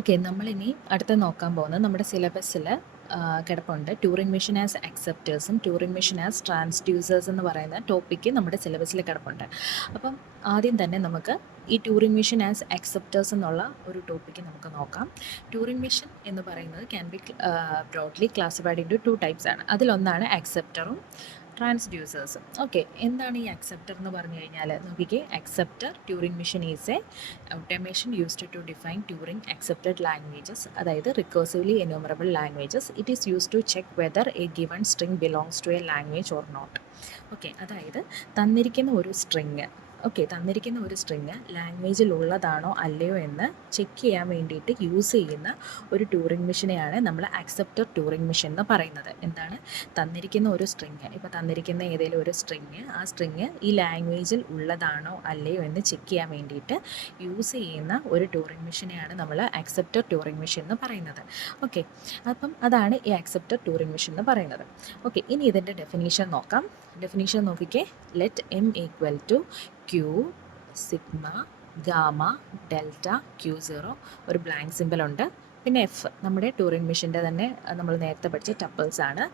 Okay, നമ്മളിനി അടുത്ത നോക്കാൻ പോകുന്നത് നമ്മുടെ സിലബസിൽ കിടപ്പുണ്ട്. ട്യൂറിംഗ് മെഷീൻ ആസ് അക്സെപ്റ്റേഴ്സും ട്യൂറിംഗ് മെഷീൻ ആസ് ട്രാൻസ്ഡ്യൂസേഴ്സ് എന്ന് പറയുന്ന ടോപ്പിക്ക് നമ്മുടെ സിലബസിൽ കിടപ്പുണ്ട്. അപ്പം ആദ്യം തന്നെ നമുക്ക് ഈ ട്യൂറിംഗ് മെഷീൻ ആസ് അക്സെപ്റ്റേഴ്സ് എന്നുള്ള ഒരു ടോപ്പിക്ക് നമുക്ക് നോക്കാം. ട്യൂറിംഗ് മെഷീൻ എന്ന് പറയുന്നത് can be broadly classified into two types ആണ്. അതിലൊന്നാണ് അക്സെപ്റ്ററും ട്രാൻസ്ഡ്യൂസേഴ്സും. ഓക്കെ, എന്താണ് ഈ അക്സെപ്റ്റർ എന്ന് പറഞ്ഞു കഴിഞ്ഞാൽ നോക്കിക്കേ, acceptor Turing machine is A automation used to define Turing accepted languages, അതായത് recursively enumerable languages. It is used to check whether a given string belongs to a language or not. Okay, അതായത് തന്നിരിക്കുന്ന ഒരു string ലാംഗ്വേജിലുള്ളതാണോ അല്ലയോ എന്ന് check ചെയ്യാൻ വേണ്ടിയിട്ട് use ചെയ്യുന്ന ഒരു ട്യൂറിംഗ് മെഷീനെയാണ് നമ്മൾ അക്സെപ്റ്റർ ട്യൂറിംഗ് മെഷീൻ എന്ന് പറയുന്നത്. എന്താണ്? തന്നിരിക്കുന്ന ഒരു സ്ട്രിങ്, ഇപ്പോൾ തന്നിരിക്കുന്ന ഏതെങ്കിലും ഒരു സ്ട്രിങ്, ആ സ്ട്രിങ് ഈ ലാംഗ്വേജിൽ ഉള്ളതാണോ അല്ലയോ എന്ന് ചെക്ക് ചെയ്യാൻ വേണ്ടിയിട്ട് യൂസ് ചെയ്യുന്ന ഒരു ട്യൂറിംഗ് മെഷീനെയാണ് നമ്മൾ അക്സെപ്റ്റർ ട്യൂറിംഗ് മെഷീൻ എന്ന് പറയുന്നത്. ഓക്കെ, അപ്പം അതാണ് ഈ അക്സെപ്റ്റർ ട്യൂറിംഗ് മെഷീൻ എന്ന് പറയുന്നത്. ഓക്കെ, ഇനി ഇതിൻ്റെ ഡെഫിനീഷൻ നോക്കാം. ഡെഫിനീഷൻ നോക്കിക്കേ, let M equal to Q sigma gamma delta Q0, ഒരു ബ്ലാങ്ക് സിമ്പിൾ ഉണ്ട്, പിന്നെ എഫ് നമ്മുടെ ട്യൂറിംഗ് മെഷീൻ്റെ തന്നെ നമ്മൾ നേരത്തെ പഠിച്ച ടപ്പിൾസ് ആണ്.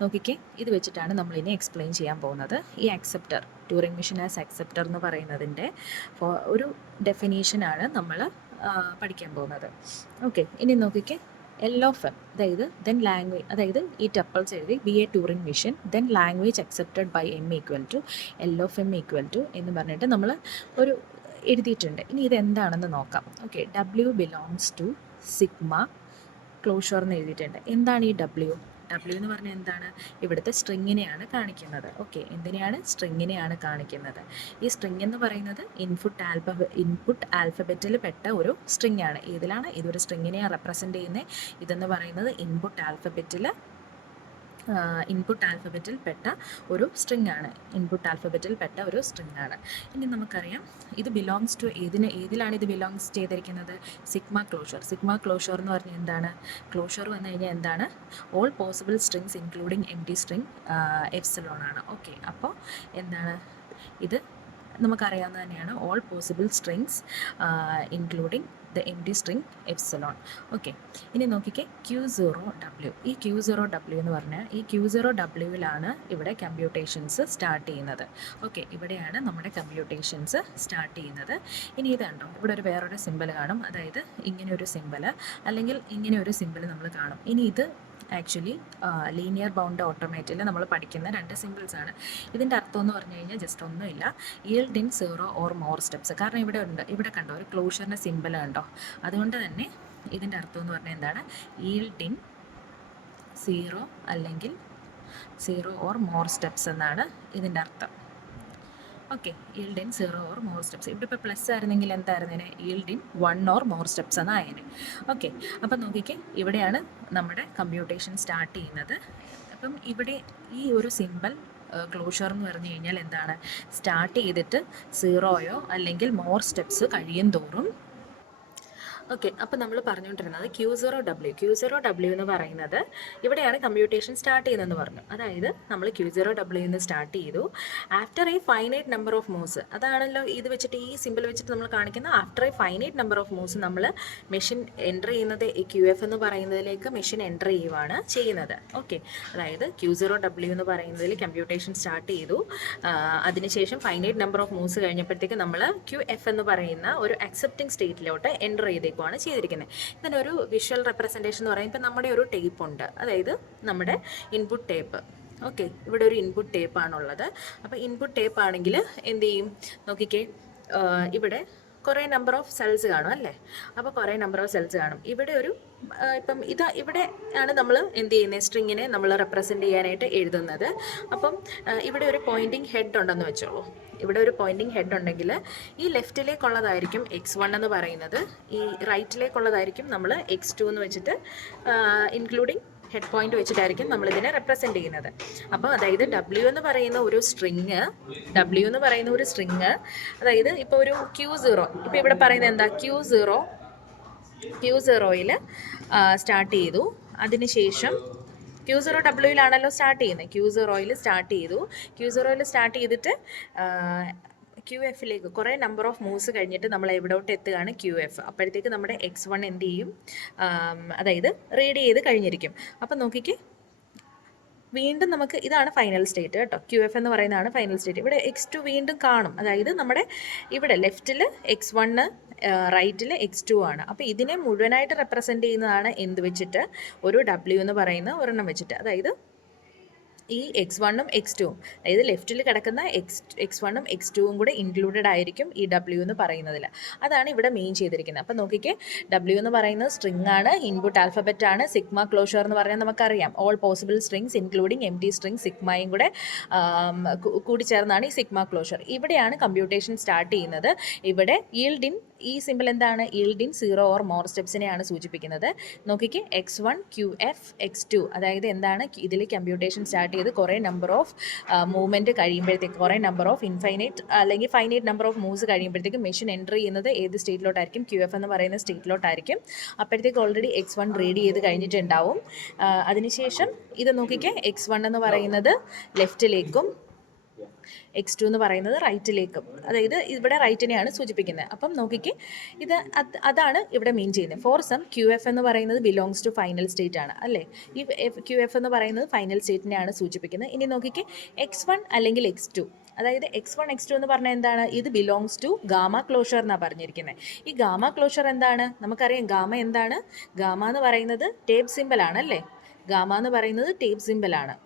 നോക്കിക്കേ, ഇത് വെച്ചിട്ടാണ് നമ്മളിനി എക്സ്പ്ലെയിൻ ചെയ്യാൻ പോകുന്നത്. ഈ acceptor Turing machine as acceptor എന്ന് പറയുന്നതിൻ്റെ ഒരു ഡെഫിനീഷനാണ് നമ്മൾ പഠിക്കാൻ പോകുന്നത്. ഓക്കെ, ഇനി നോക്കിക്കേ, എൽ ഓഫ് എം, അതായത് ദെൻ ലാംഗ്വേജ്, അതായത് ഈ ടപ്പിൾസ് എഴുതി be a Turing machine then language accepted by M equal to L of M equal to എന്ന് പറഞ്ഞിട്ട് നമ്മൾ ഒരു എഴുതിയിട്ടുണ്ട്. ഇനി ഇതെന്താണെന്ന് നോക്കാം. Okay, W belongs to sigma closure എന്ന് എഴുതിയിട്ടുണ്ട്. എന്താണ് ഈ ഡബ്ല്യു എന്ന് പറഞ്ഞാൽ എന്താണ്? ഇവിടുത്തെ സ്ട്രിങ്ങിനെയാണ് കാണിക്കുന്നത്. ഓക്കെ, എന്തിനെയാണ്? സ്ട്രിങ്ങിനെയാണ് കാണിക്കുന്നത്. ഈ സ്ട്രിങ് എന്ന് പറയുന്നത് ഇൻപുട്ട് ആൽഫബറ്റിൽ പെട്ട ഒരു സ്ട്രിങ് ആണ്. ഇതിലാണ് ഇതൊരു സ്ട്രിങ്ങിനെയാണ് റെപ്രസെൻ്റ് ചെയ്യുന്നത്. ഇതെന്ന് പറയുന്നത് ഇൻപുട്ട് ആൽഫബറ്റിൽ പെട്ട ഒരു സ്ട്രിങ് ആണ്. ഇനി നമുക്കറിയാം ഇത് ബിലോങ്സ് ടു ഏതിലാണ് ഇത് ബിലോങ്സ് ചെയ്തിരിക്കുന്നത്? സിഗ്മ ക്ലോഷർ എന്ന് പറഞ്ഞാൽ എന്താണ്? ക്ലോഷർ വന്നു കഴിഞ്ഞാൽ എന്താണ്? All possible strings including empty string epsilon ആണ്. ഓക്കെ, അപ്പോൾ എന്താണ് ഇത്? നമുക്കറിയാവുന്നത് തന്നെയാണ്, all possible strings including the empty string epsilon. Okay, ഇനി നോക്കിക്കേ, Q0W. ഈ Q0W എന്ന് പറഞ്ഞാൽ ഈ Q0Wയിലാണ് ഇവിടെ കമ്പ്യൂട്ടേഷൻസ് സ്റ്റാർട്ട് ചെയ്യുന്നത്. ഓക്കെ, ഇവിടെയാണ് നമ്മുടെ കമ്പ്യൂട്ടേഷൻസ് സ്റ്റാർട്ട് ചെയ്യുന്നത്. ഇനി ഇതുണ്ടോ, ഇവിടെ വേറൊരു സിമ്പിൾ കാണും, അതായത് ഇങ്ങനെ ഒരു സിമ്പിൾ അല്ലെങ്കിൽ ഇങ്ങനെ ഒരു സിമ്പിൾ നമ്മൾ കാണും. ഇനി ഇത് ആക്ച്വലി ലീനിയർ ബൗണ്ട് ഓട്ടോമേറ്റിൽ നമ്മൾ പഠിക്കുന്ന രണ്ട് സിമ്പിൾസ് ആണ്. ഇതിൻ്റെ അർത്ഥം എന്ന് പറഞ്ഞു കഴിഞ്ഞാൽ ജസ്റ്റ് ഒന്നുമില്ല, yield in 0 or more steps. കാരണം ഇവിടെ കണ്ടോ ഒരു ക്ലോഷറിൻ്റെ സിമ്പിൾ കണ്ടോ, അതുകൊണ്ട് തന്നെ ഇതിൻ്റെ അർത്ഥം എന്ന് പറഞ്ഞാൽ എന്താണ്? ഈൽഡ് ഇൻ 0 അല്ലെങ്കിൽ 0 ഓർ മോർ സ്റ്റെപ്സ് എന്നാണ് ഇതിൻ്റെ അർത്ഥം. Okay, yield in 0 or more steps. ഇവിടെ ഇപ്പോൾ പ്ലസ് ആയിരുന്നെങ്കിൽ എന്തായിരുന്നേനെ? Yield in 1 or more steps എന്നായേനെ. ഓക്കെ, അപ്പം നോക്കിക്കേ, ഇവിടെയാണ് നമ്മുടെ കമ്പ്യൂട്ടേഷൻ സ്റ്റാർട്ട് ചെയ്യുന്നത്. അപ്പം ഇവിടെ ഈ ഒരു സിമ്പിൾ ക്ലോഷർ എന്ന് പറഞ്ഞു കഴിഞ്ഞാൽ എന്താണ്? സ്റ്റാർട്ട് ചെയ്തിട്ട് 0യോ അല്ലെങ്കിൽ മോർ സ്റ്റെപ്സ് കഴിയും തോറും. ഓക്കെ, അപ്പോൾ നമ്മൾ പറഞ്ഞുകൊണ്ടിരുന്നത് Q0W എന്ന് പറയുന്നത് ഇവിടെയാണ് കമ്പ്യൂട്ടേഷൻ സ്റ്റാർട്ട് ചെയ്യുന്നതെന്ന് പറഞ്ഞു. അതായത് നമ്മൾ Q0W എന്ന് സ്റ്റാർട്ട് ചെയ്തു. After A finite number of moves, അതാണല്ലോ ഇത് വെച്ചിട്ട് ഈ സിമ്പിൾ വെച്ചിട്ട് നമ്മൾ കാണിക്കുന്ന. After A finite number of moves നമ്മൾ മെഷീൻ എൻ്റർ ചെയ്യുന്നത് ഈ QF എന്ന് പറയുന്നതിലേക്ക് മെഷീൻ എൻ്റർ ചെയ്യുവാണ് ചെയ്യുന്നത്. ഓക്കെ, അതായത് Q0W എന്ന് പറയുന്നതിൽ കമ്പ്യൂട്ടേഷൻ സ്റ്റാർട്ട് ചെയ്തു. അതിനുശേഷം ഫൈനൈറ്റ് നമ്പർ ഓഫ് മൂവ്സ് കഴിഞ്ഞപ്പോഴത്തേക്ക് നമ്മൾ QF എന്ന് പറയുന്ന ഒരു അക്സെപ്റ്റിംഗ് സ്റ്റേറ്റിലോട്ട് എൻ്റർ ചെയ്തേക്കും ആണ് ചെയ്തിരിക്കുന്നത്. ഇതിൻ്റെ ഒരു വിഷ്വൽ റെപ്രസെൻറ്റേഷൻ എന്ന് പറയുമ്പോൾ നമ്മുടെ ഒരു ടേപ്പ് ഉണ്ട്, അതായത് നമ്മുടെ ഇൻപുട്ട് ടേപ്പ്. ഓക്കെ, ഇവിടെ ഒരു ഇൻപുട്ട് ടേപ്പാണുള്ളത്. അപ്പോൾ ഇൻപുട്ട് ടേപ്പ് ആണെങ്കിൽ എന്ത് ചെയ്യും? നോക്കിക്കേ, ഇവിടെ കുറേ നമ്പർ ഓഫ് സെൽസ് കാണും അല്ലേ? അപ്പോൾ കുറേ നമ്പർ ഓഫ് സെൽസ് കാണും. ഇവിടെ ഒരു ഇപ്പം ഇവിടെ ആണ് നമ്മൾ എന്ത് ചെയ്യുന്നത്? സ്ട്രിങ്ങിനെ നമ്മൾ റെപ്രസെൻ്റ് ചെയ്യാനായിട്ട് എഴുതുന്നത്. അപ്പം ഇവിടെ ഒരു പോയിൻറ്റിങ് ഹെഡ് ഉണ്ടെന്ന് വെച്ചോളൂ. ഇവിടെ ഒരു പോയിൻറ്റിങ് ഹെഡ് ഉണ്ടെങ്കിൽ ഈ ലെഫ്റ്റിലേക്കുള്ളതായിരിക്കും X1 എന്ന് പറയുന്നത്, ഈ റൈറ്റിലേക്കുള്ളതായിരിക്കും നമ്മൾ X2 എന്ന് വെച്ചിട്ട് ഇൻക്ലൂഡിങ് ഹെഡ് പോയിന്റ് വെച്ചിട്ടായിരിക്കും നമ്മളിതിനെ റെപ്രസെൻ്റ് ചെയ്യുന്നത്. അപ്പോൾ അതായത് W എന്ന് പറയുന്ന ഒരു സ്ട്രിങ്, അതായത് ഇപ്പോൾ ഒരു Q0, ഇപ്പോൾ ഇവിടെ പറയുന്നത് എന്താ? Q0യിൽ സ്റ്റാർട്ട് ചെയ്തു. അതിനുശേഷം Q0Wയിലാണല്ലോ സ്റ്റാർട്ട് ചെയ്യുന്നത്. Q0യിൽ സ്റ്റാർട്ട് ചെയ്തു. Q0യിൽ സ്റ്റാർട്ട് ചെയ്തിട്ട് ക്യു എഫിലേക്ക് കുറേ നമ്പർ ഓഫ് മൂവ്സ് കഴിഞ്ഞിട്ട് നമ്മൾ എവിടോട്ട് എത്തുകയാണ് ക്യു എഫ്. അപ്പോഴത്തേക്ക് നമ്മുടെ x1 എന്ത് ചെയ്യും, അതായത് റീഡ് ചെയ്ത് കഴിഞ്ഞിരിക്കും. അപ്പം നോക്കിക്ക്, വീണ്ടും നമുക്ക് ഇതാണ് ഫൈനൽ സ്റ്റേറ്റ് കേട്ടോ. ക്യു എഫ് എന്ന് പറയുന്നതാണ് ഫൈനൽ സ്റ്റേറ്റ്. ഇവിടെ x2 വീണ്ടും കാണും, അതായത് നമ്മുടെ ഇവിടെ ലെഫ്റ്റിൽ x1, റൈറ്റിൽ x2 ആണ്. അപ്പോൾ ഇതിനെ മുഴുവനായിട്ട് റെപ്രസെൻ്റ് ചെയ്യുന്നതാണ് എന്ത് വെച്ചിട്ട്, ഒരു W എന്ന് പറയുന്ന ഒരെണ്ണം വെച്ചിട്ട്. അതായത് ഈ x1ഉം x2ഉം, അതായത് ലെഫ്റ്റിൽ കിടക്കുന്ന x1ഉം x2ഉം കൂടെ ഇൻക്ലൂഡഡ് ആയിരിക്കും ഈ W എന്ന് പറയുന്നതിൽ. അതാണ് ഇവിടെ മെയിൻ ചെയ്തിരിക്കുന്നത്. അപ്പം നോക്കിക്കേ, W എന്ന് പറയുന്നത് സ്ട്രിങ് ആണ്, ഇൻപുട്ട് ആൽഫബറ്റ് ആണ്. സിഗ്മ ക്ലോഷർ എന്ന് പറഞ്ഞാൽ നമുക്കറിയാം, all possible strings including empty string സിഗ്മയും കൂടെ കൂടി ചേർന്നാണ് ഈ സിഗ്മ ക്ലോഷർ. ഇവിടെയാണ് കമ്പ്യൂട്ടേഷൻ സ്റ്റാർട്ട് ചെയ്യുന്നത്. ഇവിടെ ഈൽഡ് ഇൻ, ഈ സിമ്പിൾ എന്താണ്, ഈൽഡ് ഇൻ 0 ഓർ മോർ സ്റ്റെപ്സിനെയാണ് സൂചിപ്പിക്കുന്നത്. നോക്കിക്കേ, x1 QF x2, അതായത് എന്താണ്, ഇതിൽ കമ്പ്യൂട്ടേഷൻ സ്റ്റാർട്ട് ചെയ്ത് കുറേ നമ്പർ ഓഫ് മൂവ്മെൻറ്റ് കഴിയുമ്പോഴത്തേക്ക്, കുറേ നമ്പർ ഓഫ് ഇൻഫൈനൈറ്റ് അല്ലെങ്കിൽ ഫൈനൈറ്റ് നമ്പർ ഓഫ് മൂവ്സ് കഴിയുമ്പോഴത്തേക്ക് മെഷീൻ എൻ്റർ ചെയ്യുന്നത് ഏത് സ്റ്റേറ്റിലോട്ടായിരിക്കും, QF എന്ന് പറയുന്ന സ്റ്റേറ്റിലോട്ടായിരിക്കും. അപ്പോഴത്തേക്ക് ഓൾറെഡി x1 റീഡ് ചെയ്ത് കഴിഞ്ഞിട്ടുണ്ടാവും. അതിനുശേഷം ഇത് നോക്കിക്കേ, x1 എന്ന് പറയുന്നത് ലെഫ്റ്റിലേക്കും x2 എന്ന് പറയുന്നത് റൈറ്റിലേക്കും, അതായത് ഇവിടെ റൈറ്റിനെയാണ് സൂചിപ്പിക്കുന്നത്. അപ്പം നോക്കിക്ക്, ഇത് അതാണ് ഇവിടെ മീൻ ചെയ്യുന്നത്. ഫോർ സം QF എന്ന് പറയുന്നത് ബിലോങ്സ് ടു ഫൈനൽ സ്റ്റേറ്റ് ആണ്, അല്ലേ? ഈ QF എന്ന് പറയുന്നത് ഫൈനൽ സ്റ്റേറ്റിനെയാണ് സൂചിപ്പിക്കുന്നത്. ഇനി നോക്കിക്ക്, x1 അല്ലെങ്കിൽ x2, അതായത് x1 x2 എന്ന് പറഞ്ഞാൽ എന്താണ്, ഇത് ബിലോങ്സ് ടു ഗാമ ക്ലോഷർ എന്നാണ് പറഞ്ഞിരിക്കുന്നത്. ഈ ഗാമ ക്ലോഷർ എന്താണ്, നമുക്കറിയാം ഗാമ എന്താണ്. ഗാമ എന്ന് പറയുന്നത് ടേപ്പ് സിമ്പിൾ ആണ്, അല്ലേ? ഗാമ എന്ന് പറയുന്നത് ടേപ്പ് സിമ്പിൾ ആണ്.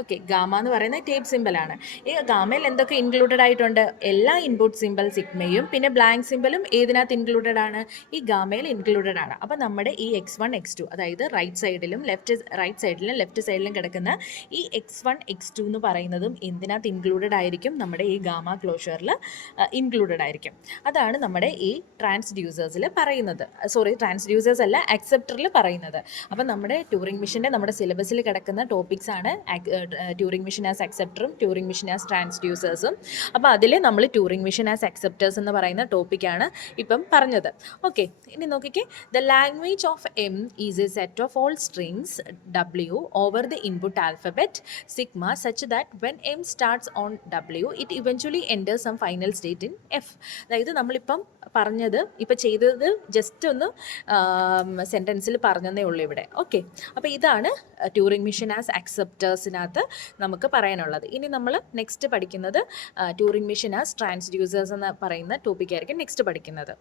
ഓക്കെ, ഗാമ എന്ന് പറയുന്ന ടേപ്പ് സിമ്പിളാണ്. ഈ ഗാമയിൽ എന്തൊക്കെ ഇൻക്ലൂഡഡ് ആയിട്ടുണ്ട്, എല്ലാ ഇൻപുട്ട് സിമ്പിൾ സിഗ്മയും പിന്നെ ബ്ലാങ്ക് സിമ്പിളും ഏതിനകത്ത് ഇൻക്ലൂഡഡ് ആണ്, ഈ ഗാമയിൽ ഇൻക്ലൂഡഡ് ആണ്. അപ്പോൾ നമ്മുടെ ഈ x1 x2, അതായത് റൈറ്റ് സൈഡിലും ലെഫ്റ്റ് സൈഡിലും കിടക്കുന്ന ഈ x1 x2 എന്ന് പറയുന്നതും എന്തിനകത്ത് ഇൻക്ലൂഡഡ് ആയിരിക്കും, നമ്മുടെ ഈ ഗാമ ക്ലോഷറിൽ ഇൻക്ലൂഡഡ് ആയിരിക്കും. അതാണ് നമ്മുടെ ഈ ട്രാൻസ്ഡ്യൂസേഴ്സിൽ പറയുന്നത്, ട്രാൻസ്ഡ്യൂസേഴ്സ് അല്ല, അക്സെപ്റ്ററിൽ പറയുന്നത്. അപ്പം നമ്മുടെ ട്യൂറിംഗ് മെഷീൻ്റെ നമ്മുടെ സിലബസിൽ കിടക്കുന്ന ടോപ്പിക്സ് ആണ് ട്യൂറിംഗ് മെഷീൻ ആസ് അക്സെപ്റ്ററും ട്യൂറിംഗ് മെഷീൻ ആസ് ട്രാൻസ്ഡ്യൂസേഴ്സും. അപ്പോൾ അതിൽ നമ്മൾ ട്യൂറിംഗ് മെഷീൻ ആസ് അക്സെപ്റ്റേഴ്സ് എന്ന് പറയുന്ന ടോപ്പിക്കാണ് ഇപ്പം പറഞ്ഞത്. ഓക്കെ, ഇനി നോക്കിക്കേ, the language of M is a set of all strings W over the input alphabet sigma such that when M starts on W it eventually enters some final state in F. അതായത് നമ്മളിപ്പം പറഞ്ഞത്, ഇപ്പം ചെയ്തത് just ഒന്ന് സെൻറ്റൻസിൽ പറഞ്ഞതേ ഉള്ളൂ ഇവിടെ. Okay, അപ്പോൾ ഇതാണ് ട്യൂറിംഗ് മെഷീൻ ആസ് അക്സെപ്റ്റേഴ്സിനകത്ത് നമുക്ക് പറയാനുള്ളത്. ഇനി നമ്മൾ നെക്സ്റ്റ് പഠിക്കുന്നത് ട്യൂറിംഗ് മെഷീൻ ആസ് ട്രാൻസ്ഡ്യൂസേഴ്സ് എന്ന് പറയുന്ന ടോപ്പിക്കായിരിക്കും നെക്സ്റ്റ് പഠിക്കുന്നത്.